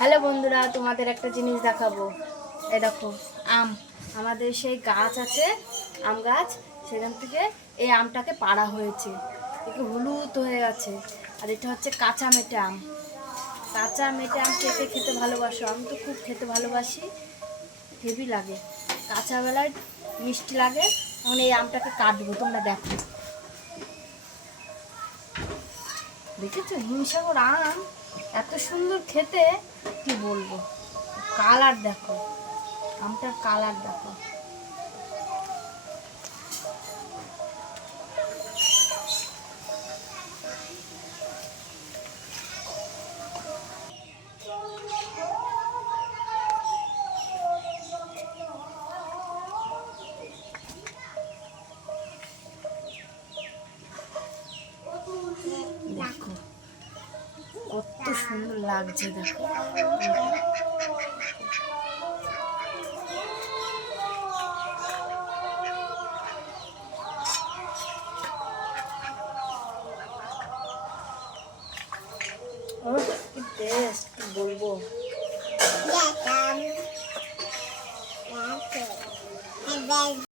Hello বন্ধুরা, তোমাদের একটা জিনিস দেখাবো। এই দেখো আম, আমাদের সেই গাছ আছে, আম গাছ, সেখান থেকে এই আমটাকে পাড়া হয়েছে, একটু হলুদ হয়ে গেছে। আর এটা হচ্ছে কাঁচা মেটে আম। কাঁচা মেটে আম কে কে খেতে ভালোবাসো? আমি তো খুব খেতে ভালোবাসি, হেভি লাগে, কাঁচাবেলায় মিষ্টি লাগে। এখন এই আমটাকে কাটবো, তোমরা দেখো। দেখেছো হিমসাগর আম এত সুন্দর খেতে, কি বলবো। কালার দেখো, আমটার কালার দেখো। দেখো কত সুন্দর লাগছে, দেখো। কি টেস্ট, কি বলবো।